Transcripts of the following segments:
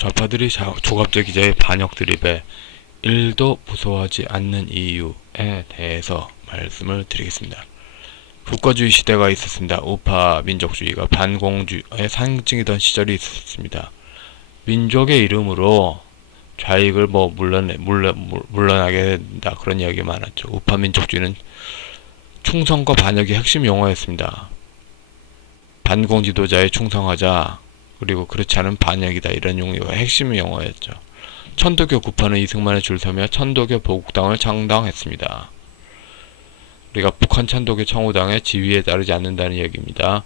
좌파들이 조갑적 기자의 반역 드립에 1도 무서워하지 않는 이유에 대해서 말씀을 드리겠습니다. 국가주의 시대가 있었습니다. 우파 민족주의가 반공주의의 상징이던 시절이 있었습니다. 민족의 이름으로 좌익을 물러나게 된다, 그런 이야기가 많았죠. 우파 민족주의는 충성과 반역이 핵심 용어였습니다. 반공 지도자에 충성하자, 그리고 그렇지 않은 반역이다, 이런 용어가 핵심 용어였죠. 천도교 구파는 이승만에 줄서며 천도교 보국당을 창당했습니다. 우리가 북한 천도교 청우당의 지위에 따르지 않는다는 얘기입니다.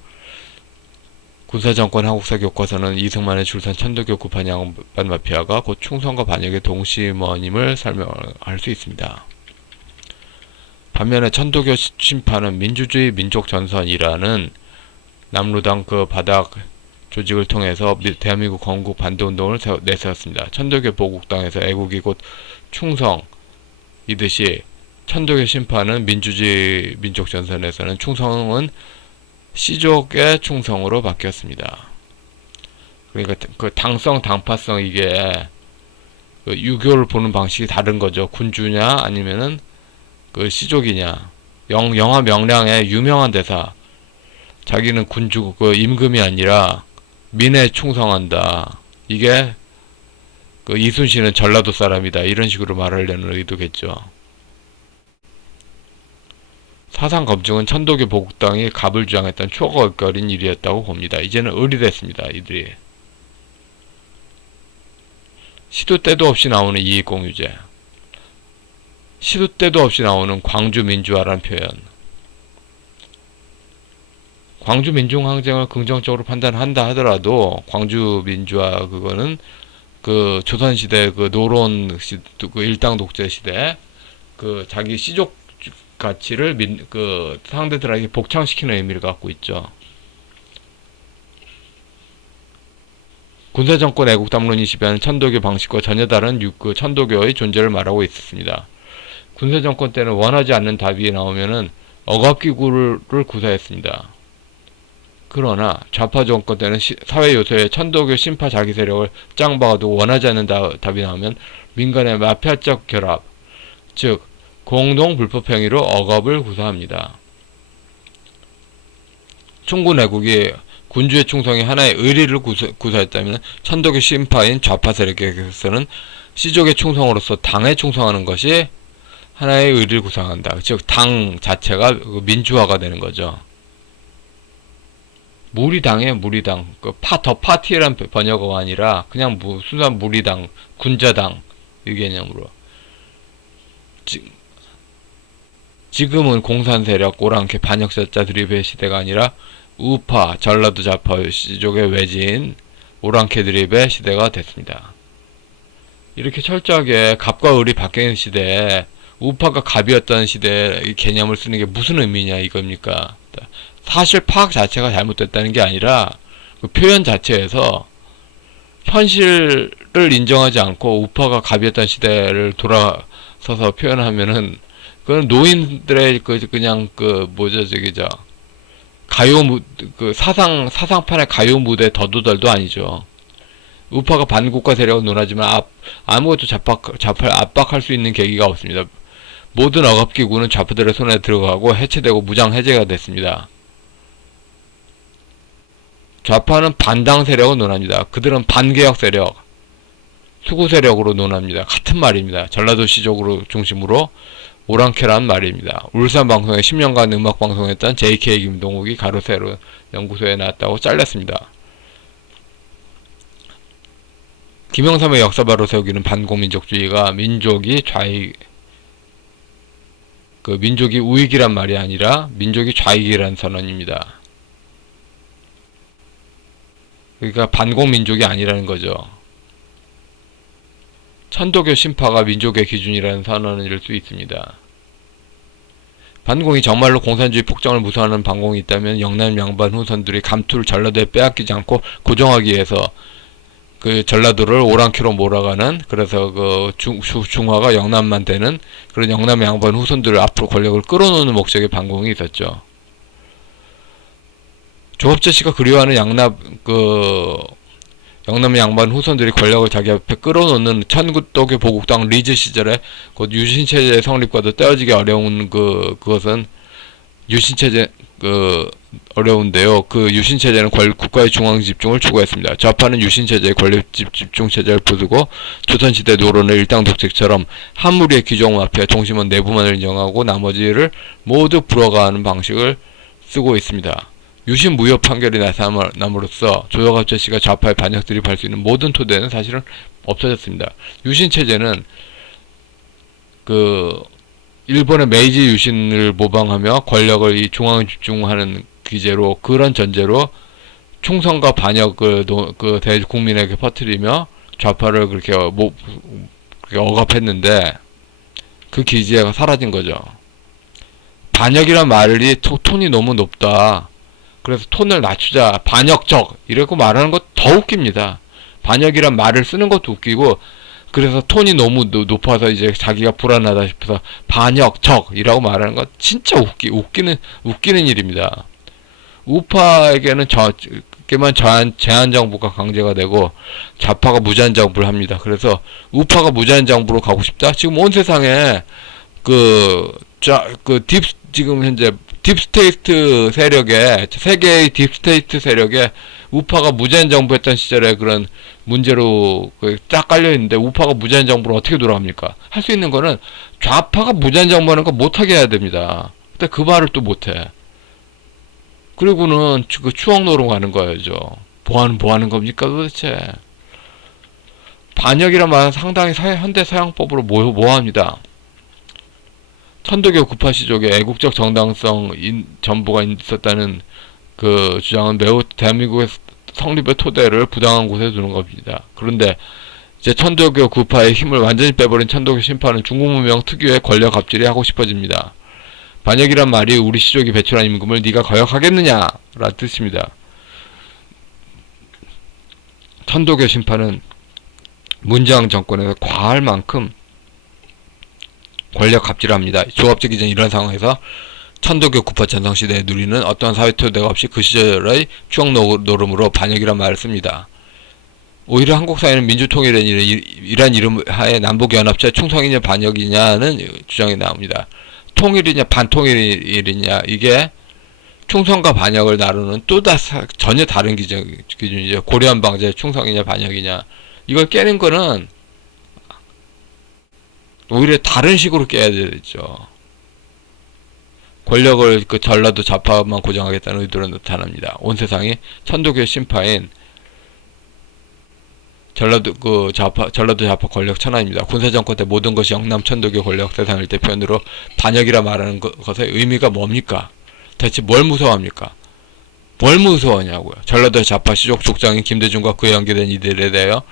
군사정권 한국사 교과서는 이승만에 줄선 천도교 구파 양반 마피아가 곧 충성과 반역의 동심원임을 설명할 수 있습니다. 반면에 천도교 심파는 민주주의 민족전선이라는 남루당 그 바닥 조직을 통해서 대한민국 건국 반대운동을 내세웠습니다. 천도교 보국당에서 애국이 곧 충성이듯이 천도교 심파는 민주주의 민족전선에서는 충성은 시족의 충성으로 바뀌었습니다. 그러니까 그 당성, 당파성, 이게 그 유교를 보는 방식이 다른 거죠. 군주냐 아니면은 그 시족이냐. 영화 명량의 유명한 대사, 자기는 군주 그 임금이 아니라 민에 충성한다, 이게 그 이순신은 전라도 사람이다, 이런 식으로 말하려는 의도겠죠. 사상 검증은 천도교 보국당이 갑을 주장했던 추억거린 일이었다고 봅니다. 이제는 의리됐습니다, 이들이. 시도 때도 없이 나오는 이익공유제, 시도 때도 없이 나오는 광주민주화라는 표현. 광주민중항쟁을 긍정적으로 판단한다 하더라도 광주민주화, 그거는 그 조선시대 그 노론 그 일당 독재 시대 그 자기 시족 가치를 그 상대들에게 복창시키는 의미를 갖고 있죠. 군사정권 애국담론이 지배하는 천도교 방식과 전혀 다른 그 천도교의 존재를 말하고 있었습니다. 군사정권 때는 원하지 않는 답이 나오면은 억압기구를 구사했습니다. 그러나 좌파 정권 때는 사회 요소에 천도교 신파 자기 세력을 짱 박아두고 원하지 않는 답이 나오면 민간의 마피아적 결합, 즉 공동 불법 행위로 억압을 구사합니다. 충군 애국이 군주의 충성이 하나의 의리를 구사했다면 천도교 신파인 좌파 세력에게서는 시족의 충성으로서 당에 충성하는 것이 하나의 의리를 구상한다. 즉 당 자체가 민주화가 되는 거죠. 무리당이에요, 무리당. 더 파티란 번역어가 아니라 그냥 순수한 무리당, 군자당, 이 개념으로. 지금은 공산 세력, 오랑캐 반역자자 드립의 시대가 아니라 우파, 전라도 좌파 시족의 외진 오랑캐 드립의 시대가 됐습니다. 이렇게 철저하게 갑과 을이 바뀌는 시대에 우파가 갑이었던 시대의 개념을 쓰는 게 무슨 의미냐 이겁니까? 사실 파악 자체가 잘못됐다는 게 아니라 그 표현 자체에서 현실을 인정하지 않고 우파가 갑이었던 시대를 돌아서서 표현하면은 그건 노인들의 그냥 가요 사상판의 가요 무대 더도달도 아니죠. 우파가 반국가 세력을 논하지만 아무것도 좌파를 압박할 수 있는 계기가 없습니다. 모든 억압기구는 좌파들의 손에 들어가고 해체되고 무장 해제가 됐습니다. 좌파는 반당 세력을 논합니다. 그들은 반개혁 세력, 수구 세력으로 논합니다. 같은 말입니다. 전라도 시족으로 중심으로 오랑캐라는 말입니다. 울산방송에 10년간 음악방송했던 JK 김동욱이 가로세로 연구소에 나왔다고 잘렸습니다. 김영삼의 역사바로 세우기는 반공민족주의가 민족이 우익이란 말이 아니라 민족이 좌익이란 선언입니다. 그러니까 반공민족이 아니라는 거죠. 천도교 신파가 민족의 기준이라는 선언일 수 있습니다. 반공이 정말로 공산주의 폭정을 무서워하는 반공이 있다면 영남 양반 후손들이 감투를 전라도에 빼앗기지 않고 고정하기 위해서 그 전라도를 오랑캐로 몰아가는, 그래서 그 중화가 영남만 되는 그런 영남 양반 후손들을 앞으로 권력을 끌어놓는 목적의 반공이 있었죠. 조업자 씨가 그리워하는 영남 양반 후손들이 권력을 자기 앞에 끌어놓는 천구독의 보국당 리즈 시절에 곧 유신체제의 성립과도 떼어지기 어려운 그것은 유신체제 어려운데요. 그 유신체제는 국가의 중앙 집중을 추구했습니다. 좌파는 유신체제의 권력 집중 체제를 부수고 조선시대 노론의 일당 독재처럼 한 무리의 귀족 앞에 동심원 내부만을 인정하고 나머지를 모두 불허가하는 방식을 쓰고 있습니다. 유신 무효 판결이 나타남으로써 조여갑자 씨가 좌파의 반역 드립할 수 있는 모든 토대는 사실은 없어졌습니다. 유신 체제는 일본의 메이지 유신을 모방하며 권력을 이 중앙 집중하는 기제로 그런 전제로 충성과 반역을 대국민에게 퍼뜨리며 좌파를 그렇게 억압했는데 그 기제가 사라진 거죠. 반역이란 말이 톤이 너무 높다. 그래서 톤을 낮추자. 반역적 이라고 말하는 것 더 웃깁니다. 반역이란 말을 쓰는 것도 웃기고 그래서 톤이 너무 높아서 이제 자기가 불안하다 싶어서 반역적이라고 말하는 것 진짜 웃기는 일입니다. 우파에게는 제한정부가 강제가 되고 좌파가 무제한정부를 합니다. 그래서 우파가 무제한정부로 가고 싶다? 지금 온 세상에 지금 현재 딥스테이트 세력에 세계의 딥스테이트 세력에 우파가 무제한 정부했던 시절에 그런 문제로 딱 깔려 있는데 우파가 무제한 정부로 어떻게 돌아갑니까? 할 수 있는 거는 좌파가 무제한 정부하는 거 못하게 해야 됩니다. 근데 그 말을 또 못해. 그리고는 그 추억노로 가는 거야죠. 뭐 하는 겁니까 도대체? 반역이란 말은 상당히 현대 서양법으로 모호합니다. 천도교 구파시족의 애국적 정당성 전부가 있었다는 그 주장은 매우 대한민국의 성립의 토대를 부당한 곳에 두는 겁니다. 그런데 이제 천도교 구파의 힘을 완전히 빼버린 천도교 신파는 중국 문명 특유의 권력 갑질이 하고 싶어집니다. 반역이란 말이 우리 시족이 배출한 임금을 네가 거역하겠느냐 라는 뜻입니다. 천도교 신파는 문재왕 정권에서 과할 만큼 권력 갑질을 합니다. 조갑제기 전 이런 상황에서 천도교 구파 전성시대에 누리는 어떠한 사회 토대가 없이 그 시절의 추억 노름으로 반역이란 말을 씁니다. 오히려 한국 사회는 민주통일이란 이름 하에 남북연합체 충성이냐 반역이냐는 주장이 나옵니다. 통일이냐 반통일이냐 이게 충성과 반역을 나누는 전혀 다른 기준이죠. 고려한방제 충성이냐 반역이냐 이걸 깨는 거는 오히려 다른 식으로 깨야 되죠. 권력을 전라도 좌파만 고정하겠다는 의도로 나타납니다. 온 세상이 천도교 신파인 전라도 좌파 권력 천하입니다. 군사정권 때 모든 것이 영남 천도교 권력 세상일 때 표현으로 반역이라 말하는 것의 의미가 뭡니까? 대체 뭘 무서워합니까? 뭘 무서워하냐고요. 전라도 좌파 시족 족장인 김대중과 그에 연계된 이들에 대하여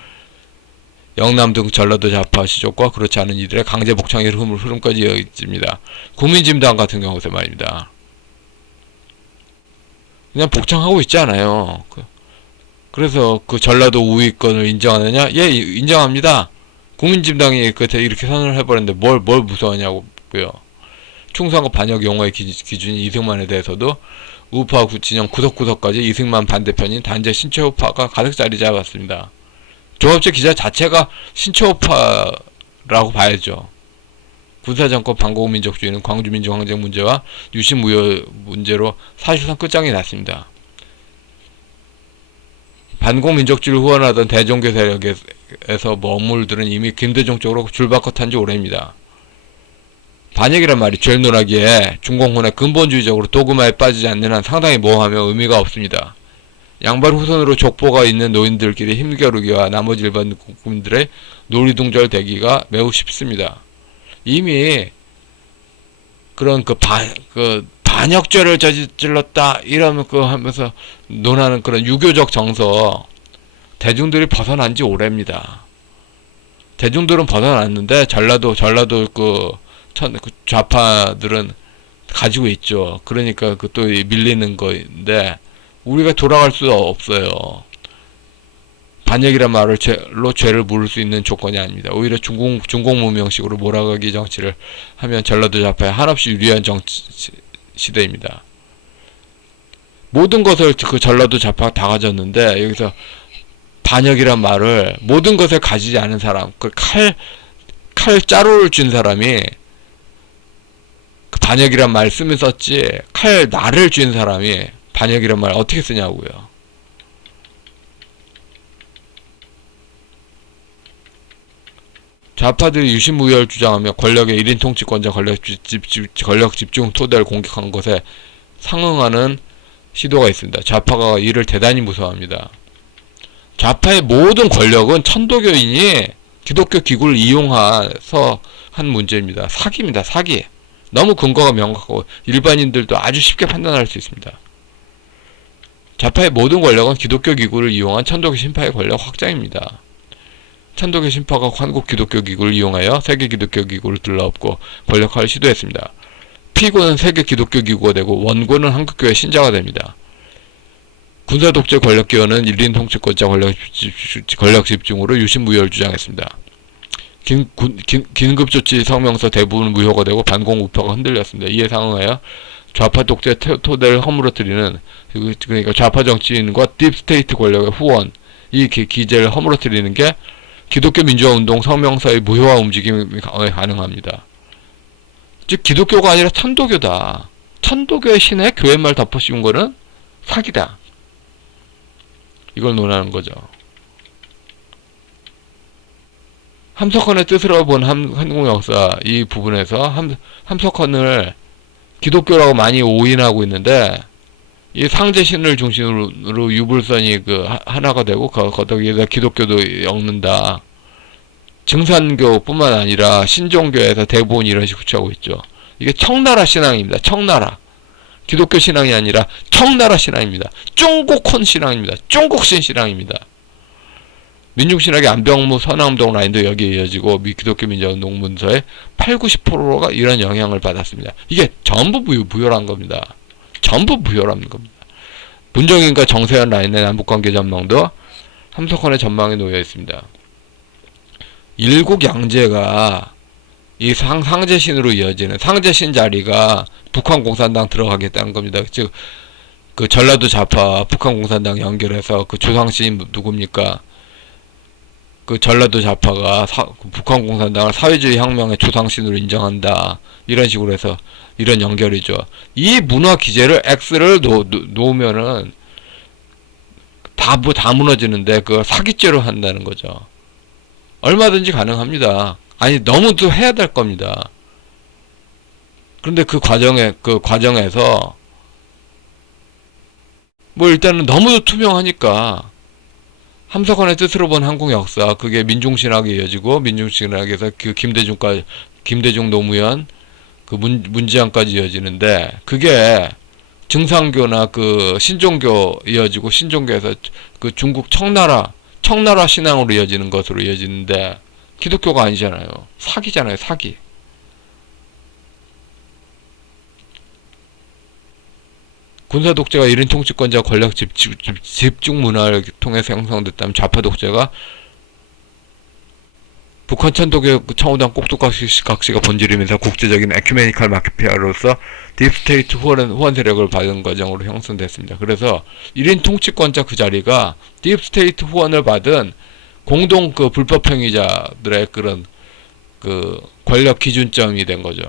영남 등 전라도 좌파 시족과 그렇지 않은 이들의 강제 복창의 흐름까지 이어집니다. 국민진당 같은 경우에 말입니다. 그냥 복창하고 있지 않아요. 그래서 그 전라도 우위권을 인정하느냐? 예, 인정합니다. 국민진당이 이렇게 선언을 해버렸는데 뭘 무서워하냐고요. 충성과 반역 용어의 기준인 이승만에 대해서도 우파 진영 구석구석까지 이승만 반대편인 단재 신체우파가 가득 자리 잡았습니다. 조합제 기자 자체가 신체우파라고 봐야죠. 군사정권 반공민족주의는 광주민주항쟁 문제와 유신무효 문제로 사실상 끝장이 났습니다. 반공민족주의를 후원하던 대종교 세력에서 머물들은 이미 김대중 쪽으로 줄바꿔 탄 지 오래입니다. 반역이란 말이 죄를 논하기에 중공혼의 근본주의적으로 도그마에 빠지지 않는 한 상당히 모호하며 의미가 없습니다. 양반 후손으로 족보가 있는 노인들끼리 힘겨루기와 나머지 일반 국민들의 놀이동절 되기가 매우 쉽습니다. 이미 그런 반역죄를 저질렀다 이러면 하면서 논하는 그런 유교적 정서 대중들이 벗어난 지 오래입니다. 대중들은 벗어났는데 전라도 좌파들은 가지고 있죠. 그러니까 또 밀리는 거인데 우리가 돌아갈 수가 없어요. 반역이란 말로 죄를 물을 수 있는 조건이 아닙니다. 오히려 중공무명식으로 몰아가기 정치를 하면 전라도 좌파에 한없이 유리한 정치 시대입니다. 모든 것을 전라도 좌파가 다 가졌는데 여기서 반역이란 말을 모든 것을 가지지 않은 사람, 그 칼자루를 쥔 사람이 그 반역이란 말 쓰면 썼지, 칼날을 쥔 사람이 반역이란 말 어떻게 쓰냐고요. 좌파들이 유신무혈 주장하며 권력의 1인 통치권자 권력 집중 토대를 공격한 것에 상응하는 시도가 있습니다. 좌파가 이를 대단히 무서워합니다. 좌파의 모든 권력은 천도교인이 기독교 기구를 이용해서 한 문제입니다. 사기입니다. 사기. 너무 근거가 명확하고 일반인들도 아주 쉽게 판단할 수 있습니다. 좌파의 모든 권력은 기독교 기구를 이용한 천도교 신파의 권력 확장입니다. 천도교 신파가 한국 기독교 기구를 이용하여 세계 기독교 기구를 들러엎고 권력화를 시도했습니다. 피고는 세계 기독교 기구가 되고 원고는 한국교회 신자가 됩니다. 군사독재 권력기원은 1인 통치권자 권력 집중으로 유신무효를 주장했습니다. 긴급조치 성명서 대부분 무효가 되고 반공우파가 흔들렸습니다. 이에 상응하여 좌파 독재 토대를 허물어뜨리는, 그러니까 좌파 정치인과 딥스테이트 권력의 후원, 이 기제를 허물어뜨리는 게 기독교 민주화운동 성명서의 무효화 움직임이 가능합니다. 즉 기독교가 아니라 천도교다. 천도교의 신에 교회말 덮어씌운 거는 사기다. 이걸 논하는 거죠. 함석헌의 뜻으로 본 한국 역사 이 부분에서 함석헌을 기독교라고 많이 오인하고 있는데, 이 상제신을 중심으로 유불선이 그 하나가 되고 거기에다 기독교도 엮는다. 증산교뿐만 아니라 신종교에서 대부분 이런 식으로 취하고 있죠. 이게 청나라 신앙입니다. 청나라. 기독교 신앙이 아니라 청나라 신앙입니다. 중국혼 신앙입니다. 중국신 신앙입니다. 민중신학의 안병무 선암동 라인도 여기에 이어지고 기독교 민주화운동 문서의 80~90%가 이런 영향을 받았습니다. 이게 전부 무효란 겁니다. 전부 무효라는 겁니다. 문정인과 정세현 라인의 남북관계 전망도 함석헌의 전망에 놓여 있습니다. 일국 양제가 이 상제신으로 이어지는 상제신 자리가 북한 공산당 들어가겠다는 겁니다. 즉 그 전라도 좌파 북한 공산당 연결해서 그 조상신 누굽니까? 그 전라도 좌파가 북한 공산당을 사회주의 혁명의 조상신으로 인정한다. 이런 식으로 해서 이런 연결이죠. 이 문화 기제를 X를 놓으면은 다 무너지는데 그걸 사기죄로 한다는 거죠. 얼마든지 가능합니다. 아니 너무도 해야 될 겁니다. 그런데 그 과정에서 뭐 일단은 너무도 투명하니까 함석헌의 뜻으로 본 한국 역사, 그게 민중신학에 이어지고 민중신학에서 그 김대중 노무현 그 문지양까지 이어지는데, 그게 증산교나 그 신종교 이어지고 신종교에서 그 중국 청나라 신앙으로 이어지는 것으로 이어지는데 기독교가 아니잖아요. 사기잖아요. 사기. 군사독재가 1인 통치권자 권력 집중 문화를 통해서 형성됐다면 좌파 독재가 북한 천도교 청우당 꼭두각시가 본질이면서 국제적인 에큐메니컬 마피아로서 딥스테이트 후원 세력을 받은 과정으로 형성됐습니다. 그래서 1인 통치권자 그 자리가 딥스테이트 후원을 받은 공동 그 불법행위자들의 그런 그 권력 기준점이 된 거죠.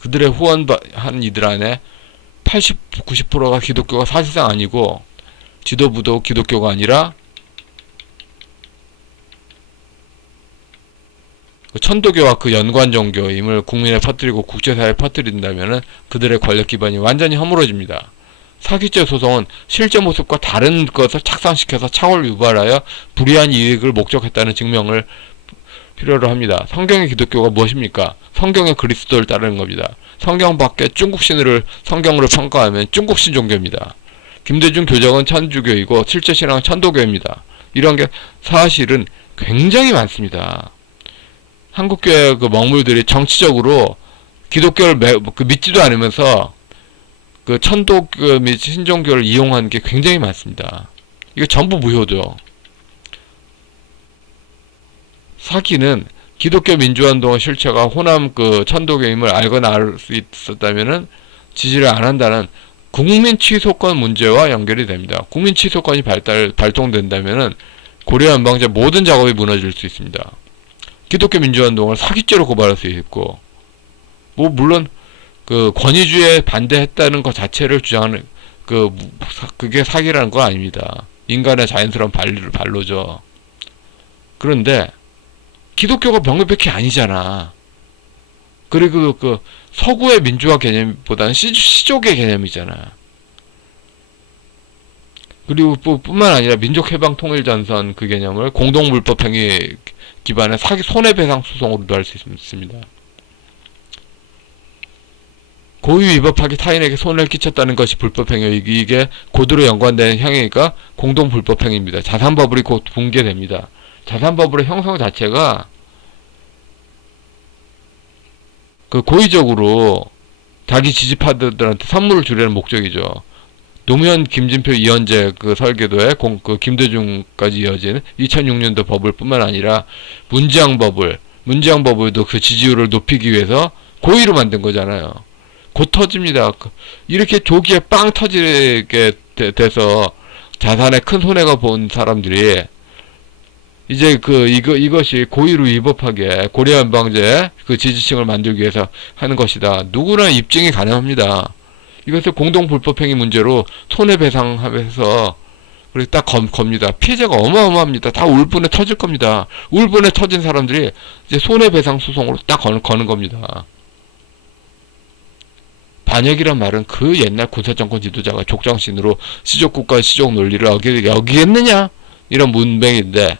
그들의 후원한 이들 안에 80~90%가 기독교가 사실상 아니고, 지도부도 기독교가 아니라 천도교와 그 연관 종교임을 국민에 퍼뜨리고 국제사회에 퍼뜨린다면은 그들의 권력 기반이 완전히 허물어집니다. 사기죄 소송은 실제 모습과 다른 것을 착상시켜서 착오를 유발하여 불이한 이익을 목적했다는 증명을 필요로 합니다. 성경의 기독교가 무엇입니까? 성경의 그리스도를 따르는 겁니다. 성경 밖에 중국신을 성경으로 평가하면 중국신 종교입니다. 김대중 교적은 천주교이고 실제 신앙은 천도교입니다. 이런 게 사실은 굉장히 많습니다. 한국교회 그 먹물들이 정치적으로 기독교를 믿지도 않으면서 그 천도교 및 신종교를 이용하는 게 굉장히 많습니다. 이거 전부 무효죠. 사기는 기독교 민주화운동의 실체가 호남 그 천도교임을 알거나 알 수 있었다면은 지지를 안 한다는 국민 취소권 문제와 연결이 됩니다. 국민 취소권이 발동된다면은 고려 연방제 모든 작업이 무너질 수 있습니다. 기독교 민주화운동을 사기죄로 고발할 수 있고, 뭐 물론 그 권위주의에 반대했다는 것 자체를 주장하는 그게 사기라는 건 아닙니다. 인간의 자연스러운 반로죠. 그런데 기독교가 병폐백이 아니잖아. 그리고 그 서구의 민주화 개념보다는 시족의 개념이잖아. 그리고 뿐만 아니라 민족해방통일전선 그 개념을 공동불법행위 기반의 손해배상 소송으로도 할 수 있습니다. 고의 위법하게 타인에게 손해를 끼쳤다는 것이 불법행위, 이게 고도로 연관되는 행위가 공동불법행위입니다. 자산버블이 곧 붕괴됩니다. 자산버블의 형성 자체가 그 고의적으로 자기 지지파들한테 선물을 주려는 목적이죠. 노무현, 김진표, 이현재 그 설계도에 그 김대중까지 이어진 2006년도 버블 뿐만 아니라 문지양 버블도 그 지지율을 높이기 위해서 고의로 만든 거잖아요. 곧 터집니다. 이렇게 조기에 빵 터지게 돼서 자산에 큰 손해가 본 사람들이 이제 이것이 고의로 위법하게 고려연방제 그 지지층을 만들기 위해서 하는 것이다. 누구나 입증이 가능합니다. 이것을 공동불법행위 문제로 손해배상하면서 그렇게 딱 겁니다. 피해자가 어마어마합니다. 다 울분에 터질 겁니다. 울분에 터진 사람들이 이제 손해배상 소송으로 딱 거는 겁니다. 반역이란 말은 그 옛날 군사정권 지도자가 족장신으로 시족국가 시족 논리를 어기겠느냐? 이런 문맥인데,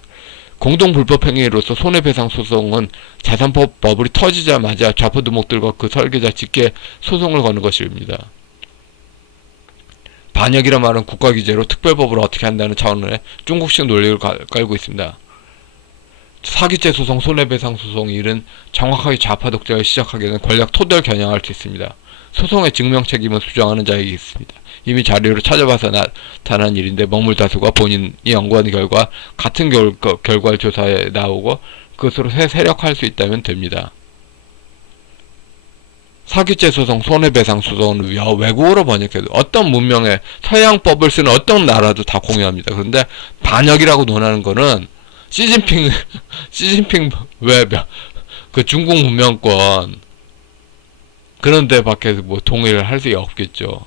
공동불법행위로서 손해배상 소송은 자산법 버블이 터지자마자 좌포두목들과 그 설계자 직계 소송을 거는 것입니다. 반역이란 말은 국가규제로 특별법을 어떻게 한다는 차원의 중국식 논리를 깔고 있습니다. 사기죄 소송, 손해배상 소송 일은 정확하게 좌파 독재를 시작하게 되는 권력 토대를 겨냥할 수 있습니다. 소송의 증명 책임은 수정하는 자에게 있습니다. 이미 자료를 찾아봐서 나타난 일인데 먹물다수가 본인이 연구한 결과 같은 결과를 조사에 나오고 그것으로 세력화할 수 있다면 됩니다. 사기죄 소송, 손해배상 소송은 외국어로 번역해도 어떤 문명의 서양법을 쓰는 어떤 나라도 다 공유합니다. 그런데 반역이라고 논하는 거는 시진핑 그 중국 문명권 그런 데밖에 뭐 동의를 할 수 없겠죠.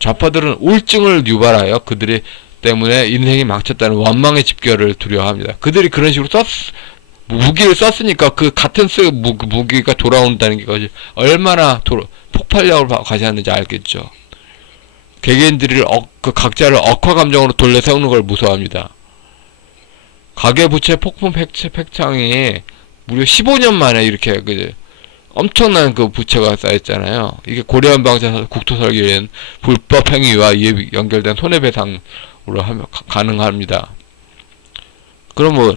좌파들은 우울증을 유발하여 그들이 때문에 인생이 망쳤다는 원망의 집결을 두려워합니다. 그들이 그런 식으로 무기를 썼으니까 그 같은 무기가 돌아온다는 것이 얼마나 폭발력을 가지는지 알겠죠. 개개인들이 그 각자를 억화 감정으로 돌려 세우는 걸 무서워합니다. 가계부채 폭풍 팽창이 무려 15년 만에 이렇게 엄청난 그 부채가 쌓였잖아요. 이게 고려연방제 국토설계는 불법 행위와 이에 연결된 손해배상으로 가능합니다. 그럼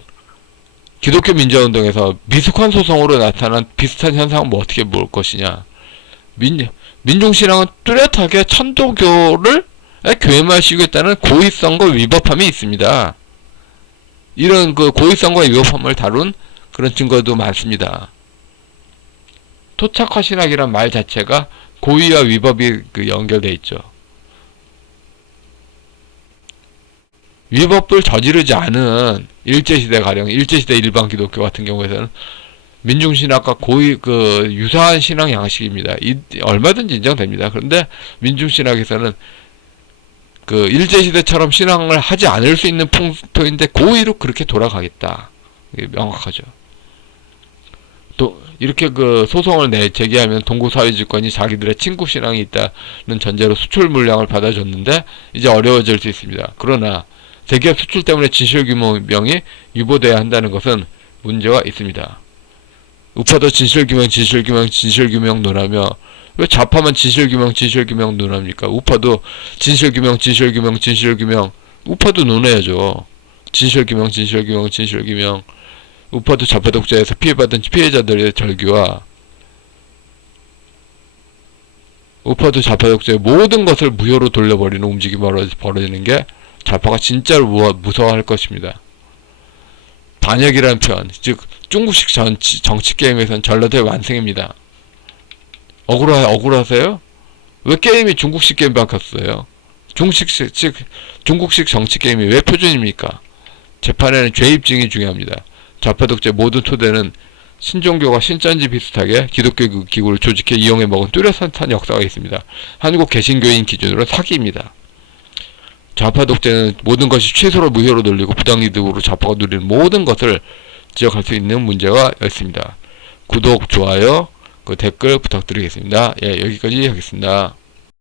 기독교 민주화운동에서 미숙한 소송으로 나타난 비슷한 현상은 어떻게 볼 것이냐. 민중신앙은 뚜렷하게 천도교를 교회화시키겠다는 고의성과 위법함이 있습니다. 이런 그 고의성과 위법함을 다룬 그런 증거도 많습니다. 토착화 신학이란 말 자체가 고의와 위법이 연결되어 있죠. 위법을 저지르지 않은 일제시대 일반 기독교 같은 경우에는 민중신학과 유사한 신앙 양식입니다. 얼마든지 인정됩니다. 그런데 민중신학에서는 일제시대처럼 신앙을 하지 않을 수 있는 풍토인데 고의로 그렇게 돌아가겠다. 이게 명확하죠. 또 이렇게 소송을 제기하면 동구사회주권이 자기들의 친구 신앙이 있다는 전제로 수출 물량을 받아줬는데 이제 어려워질 수 있습니다. 그러나 대기업 수출 때문에 진실규명이 유보돼야 한다는 것은 문제가 있습니다. 우파도 진실규명 논하며 왜 좌파만 진실규명 논합니까? 우파도 진실규명 우파도 논해야죠. 진실규명 우파도 좌파 독재에서 피해받은 피해자들의 절규와 우파도 좌파 독재의 모든 것을 무효로 돌려버리는 움직임이 벌어지는 게 좌파가 진짜로 무서워할 것입니다. 반역이라는 표현, 즉 중국식 정치 게임에선 전라도의 완승입니다. 억울하세요? 왜 게임이 중국식 게임 바뀌었어요? 중국식 정치 게임이 왜 표준입니까? 재판에는 죄 입증이 중요합니다. 좌파 독재 모든 토대는 신종교가 신천지 비슷하게 기독교 기구를 조직해 이용해 먹은 뚜렷한 역사가 있습니다. 한국 개신교인 기준으로 사기입니다. 좌파 독재는 모든 것이 최소로 무효로 돌리고 부당이득으로 좌파가 누리는 모든 것을 지적할 수 있는 문제가 있습니다. 구독, 좋아요, 댓글 부탁드리겠습니다. 예, 여기까지 하겠습니다.